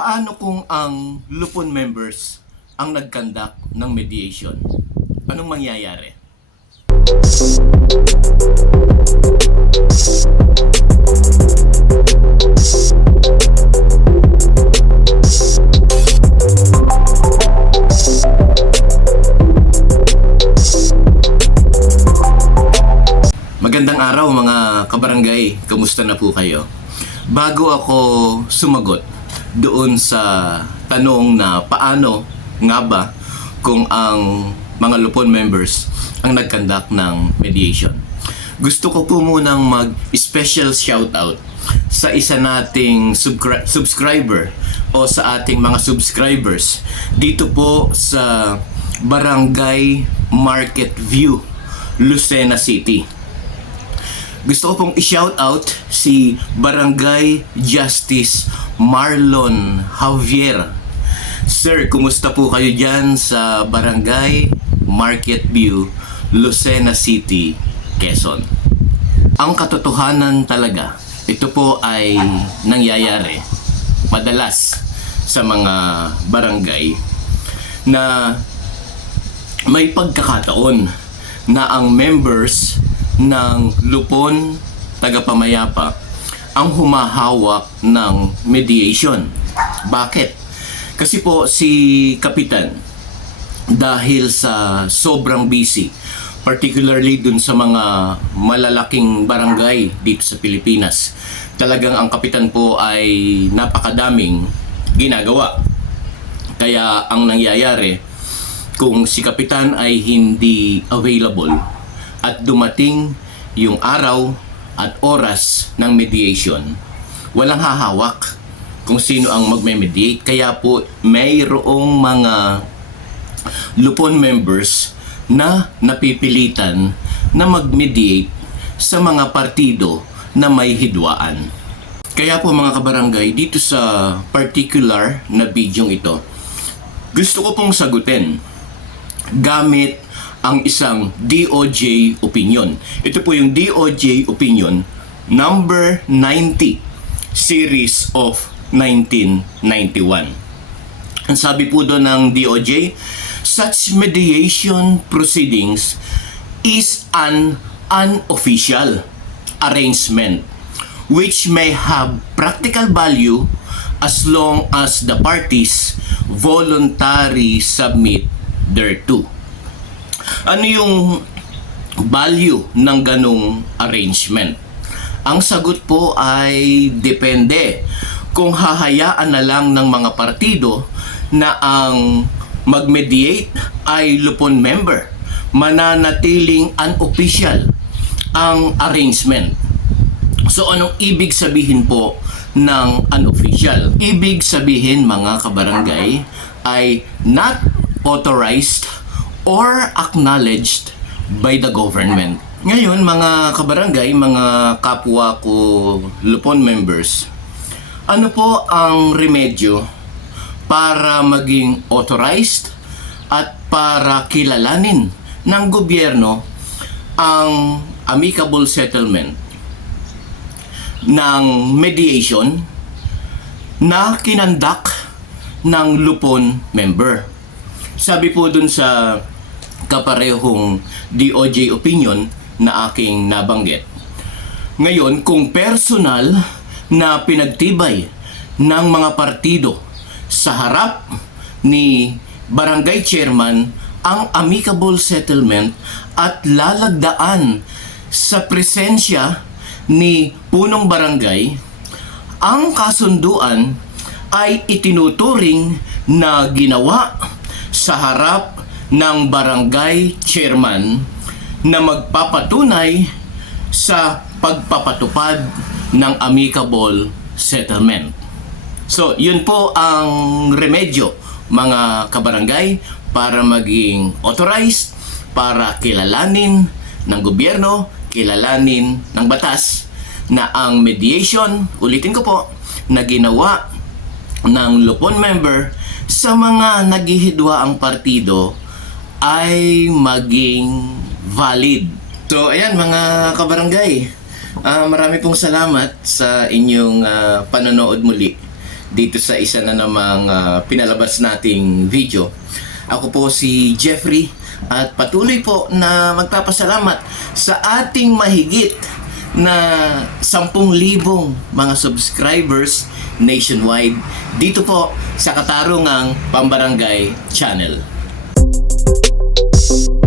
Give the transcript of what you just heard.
Paano kung ang Lupon members ang nagkandak ng mediation? Anong mangyayari? Magandang araw mga kabarangay, kamusta na po kayo? Bago ako sumagot doon sa tanong na paano nga ba kung ang mga Lupon members ang nagkandak ng mediation. Gusto ko po munang mag-special shoutout sa isa nating subscri- subscriber o sa ating mga subscribers dito po sa Barangay Market View, Lucena City. Gusto ko pong i-shout out si Barangay Justice Marlon Javier. Sir, kumusta po kayo dyan sa Barangay Market View, Lucena City, Quezon? Ang katotohanan talaga, ito po ay nangyayari madalas sa mga barangay na may pagkakataon na ang members ng Lupon Tagapamayapa ang humahawak ng mediation. Bakit? Kasi po si Kapitan dahil sa sobrang busy particularly dun sa mga malalaking barangay dito sa Pilipinas talagang ang kapitan po ay napakadaming ginagawa kaya ang nangyayari kung si kapitan ay hindi available at dumating yung araw at oras ng mediation, walang hahawak kung sino ang magme-mediate. Kaya po mayroong mga lupon members na napipilitan na mag-mediate sa mga partido na may hidwaan. Kaya po mga kabarangay, dito sa particular na video ito, gusto ko pong sagutin gamit ang isang DOJ opinion. Ito po yung DOJ opinion number 90 series of 1991. Ang sabi po doon ng DOJ, such mediation proceedings is an unofficial arrangement which may have practical value as long as the parties voluntarily submit thereto. Ano yung value ng ganong arrangement? Ang sagot po ay depende kung hahayaan na lang ng mga partido na ang mag-mediate ay lupon member, mananatiling unofficial ang arrangement. So anong ibig sabihin po ng unofficial? Ibig sabihin mga kabarangay ay not authorized or acknowledged by the government. Ngayon, mga kabarangay, mga kapwa ko Lupon members, ano po ang remedyo para maging authorized at para kilalanin ng gobyerno ang amicable settlement ng mediation na kinandak ng Lupon member. Sabi po dun sa kaparehong DOJ opinion na aking nabanggit. Ngayon, kung personal na pinagtibay ng mga partido sa harap ni barangay chairman ang amicable settlement at lalagdaan sa presensya ni punong barangay, ang kasunduan ay itinuturing na ginawa sa harap ng barangay chairman na magpapatunay sa pagpapatupad ng amicable settlement. So, yun po ang remedyo mga kabarangay para maging authorized, para kilalanin ng gobyerno, kilalanin ng batas na ang mediation, ulitin ko po, na ginawa ng Lupon member sa mga naghihidwa ang partido ay maging valid. So, ayan mga kabarangay, ah, marami pong salamat sa inyong ah, panonood muli dito sa isa na namang ah, pinalabas nating video. Ako po si Jeffrey at patuloy po na magpapasalamat sa ating mahigit na 10,000 mga subscribers nationwide dito po sa Katarungang Pambarangay Channel. Peace.